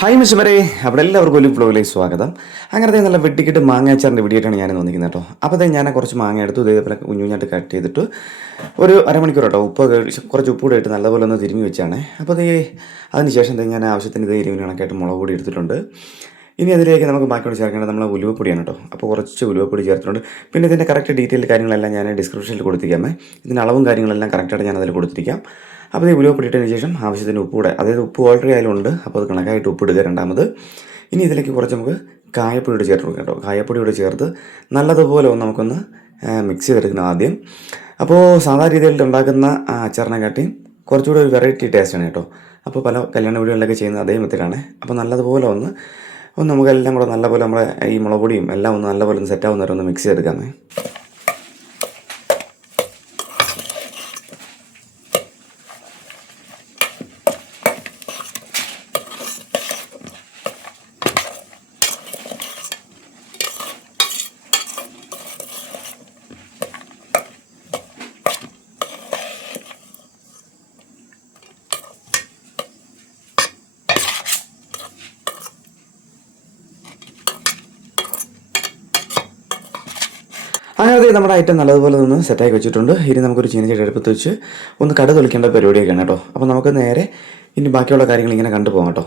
Hi മിസ്സുമരെ അവിടെ എല്ലാവർക്കും ഒരു ഫ്ലോയിലേക്ക് സ്വാഗതം. അങ്ങനത്തെ നല്ല വെട്ടിക്കിട്ട് മാങ്ങ അച്ചാറിന്റെ ഞാൻ വന്നിരിക്കുന്നത് കേട്ടോ. അപ്പോൾ അതേ ഞാൻ കുറച്ച് മാങ്ങ എടുത്തു ഇതേപോലെ കുഞ്ഞുഞ്ഞായിട്ട് കട്ട് ചെയ്തിട്ട്. ഒരു അരമണിക്കൂർ കേട്ടോ ഉപ്പ് കുറച്ച് ഉപ്പ് കൂടെ ഇട്ട് നല്ലപോലെ ഒന്ന് തിരുമ്മി വെച്ചാണ്. അപ്പോൾ അതേ അതിന് ശേഷം ഞാൻ ആവശ്യത്തിന് ഇതേ ഇരുവിന് കണക്കായിട്ട് മുളക് പൊടി എടുത്തിട്ടുണ്ട്. ഇനി അതിലേക്ക് നമുക്ക് ബാക്കിയോട് ചേർക്കേണ്ടത് നമ്മൾ ഉലുവപ്പൊടിയാണ് കേട്ടോ. അപ്പോൾ കുറച്ച് ഉലുവപ്പൊടി ചേർത്തിട്ടുണ്ട്. പിന്നെ ഇതിന്റെ കറക്റ്റ് ഡീറ്റെയിൽ കാര്യങ്ങളെല്ലാം ഞാൻ ഡിസ്ക്രിപ്ഷനിൽ കൊടുത്തിരിക്കാമേ. ഇതിന്റെ അളവും കാര്യങ്ങളെല്ലാം കറക്റ്റായിട്ട് ഞാൻ അതിൽ കൊടുത്തിരിക്കാം. അപ്പോൾ ഈ ഉലുവപ്പൊടി ഇട്ടതിന് ശേഷം ആവശ്യത്തിന് ഉപ്പ് കൂടെ അതായത് ഉപ്പ് ഓൾറെഡി ഉണ്ട്. അപ്പോൾ അത് കണക്കായിട്ട് ഉപ്പ് ഇടുക രണ്ടാമത്. ഇനി ഇതിലേക്ക് കുറച്ച് നമുക്ക് കായപ്പൊടി കൂടെ ചേർത്ത് കൊടുക്കാം കേട്ടോ. കായപ്പൊടി കൂടെ ചേർത്ത് നല്ലതുപോലെ ഒന്ന് നമുക്കൊന്ന് മിക്സ് ചെയ്തെടുക്കണം ആദ്യം. അപ്പോൾ സാധാരണ രീതിയിൽ ഉണ്ടാക്കുന്ന അച്ചാറിനെക്കാട്ടിയും കുറച്ചുകൂടി ഒരു വെറൈറ്റി ടേസ്റ്റാണ് കേട്ടോ. അപ്പോൾ പല കല്യാണ വീടുകളിലൊക്കെ ചെയ്യുന്ന അതേ മെത്തേഡാണ് അപ്പോൾ നല്ലതുപോലെ ഒന്ന് ഒന്ന് നമുക്കെല്ലാം കൂടെ നല്ലപോലെ നമ്മുടെ ഈ മുളക് പൊടിയും എല്ലാം ഒന്ന് നല്ലപോലെ ഒന്ന് സെറ്റ് ആവുന്ന വരെ ഒന്ന് മിക്സ് ചെയ്തെടുക്കാമേ. അങ്ങനെ നമ്മുടെ ഐറ്റം നല്ലതുപോലെ ഒന്ന് സെറ്റാക്കി വെച്ചിട്ടുണ്ട്. ഇനി നമുക്കൊരു ചീനച്ചട്ടി എടുപ്പത്ത് വെച്ച് ഒന്ന് കട തൊളിക്കേണ്ട പരിപാടിയൊക്കെയാണ് കേട്ടോ. അപ്പോൾ നമുക്ക് നേരെ ഇനി ബാക്കിയുള്ള കാര്യങ്ങൾ ഇങ്ങനെ കണ്ടുപോകാം കേട്ടോ.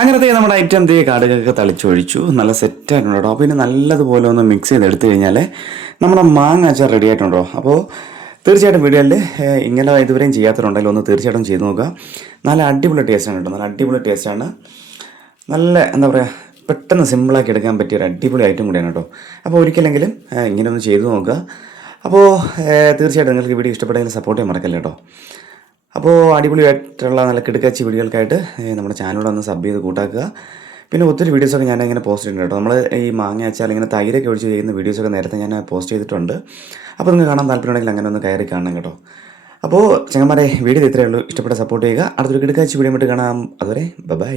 അങ്ങനത്തെ നമ്മുടെ ഐറ്റം ദേ കടുകൊക്കെ തളിച്ചൊഴിച്ചു. നല്ല സെറ്റായിട്ടുണ്ട് കേട്ടോ അപ്പോൾ ഇനി നല്ലതുപോലെ ഒന്ന് മിക്സ് ചെയ്ത് എടുത്തു കഴിഞ്ഞാൽ നമ്മുടെ മാങ്ങ അച്ചാർ റെഡി ആയിട്ടുണ്ടോ? അപ്പോൾ തീർച്ചയായിട്ടും വീഡിയോയിൽ ഇങ്ങനെ ഇതുവരെയും ചെയ്യാത്തവരുണ്ടെങ്കിൽ ഒന്ന് തീർച്ചയായിട്ടും ചെയ്ത് നോക്കുക. നല്ല അടിപൊളി ടേസ്റ്റാണ് കേട്ടോ. നല്ല അടിപൊളി ടേസ്റ്റാണ് നല്ല എന്താ പറയുക പെട്ടെന്ന് സിമ്പിളാക്കി എടുക്കാൻ പറ്റിയ ഒരു അടിപൊളി ഐറ്റം കൂടിയാണ് കേട്ടോ. അപ്പോൾ ഒരിക്കലെങ്കിലും ഇങ്ങനെ ഒന്ന് ചെയ്തു നോക്കുക. അപ്പോൾ തീർച്ചയായിട്ടും നിങ്ങൾക്ക് വീഡിയോ ഇഷ്ടപ്പെട്ടെങ്കിൽ സപ്പോർട്ട് ചെയ്യാൻ മറക്കല്ലേ കേട്ടോ. അപ്പോൾ അടിപൊളിയായിട്ടുള്ള നല്ല കിടക്കാച്ചി വീഡിയോകൾക്കായിട്ട് നമ്മുടെ ചാനലിൽ ഒന്ന് സബ് ചെയ്ത് കൂട്ടാക്കുക. പിന്നെ ഒത്തിരി വീഡിയോസൊക്കെ ഞാൻ ഇങ്ങനെ പോസ്റ്റ് ചെയ്തിട്ടുണ്ട് കേട്ടോ. നമ്മൾ ഈ മാങ്ങ അച്ചാൽ ഇങ്ങനെ തൈരൊക്കെ ഒഴിച്ച് ചെയ്യുന്ന വീഡിയോസൊക്കെ നേരത്തെ ഞാൻ പോസ്റ്റ് ചെയ്തിട്ടുണ്ട്. അപ്പോൾ നിങ്ങൾക്ക് കാണാൻ താല്പര്യമുണ്ടെങ്കിൽ അങ്ങനെ ഒന്ന് കയറി കാണണം കേട്ടോ. അപ്പോൾ ചങ്ങന്മാരെ വീഡിയോ ഇത്രയേ ഉള്ളൂ. ഇഷ്ടപ്പെട്ട സപ്പോർട്ട് ചെയ്യുക. അടുത്തൊരു കിടക്കാച്ചി വീഡിയോ കാണാം. അതുവരെ ബൈ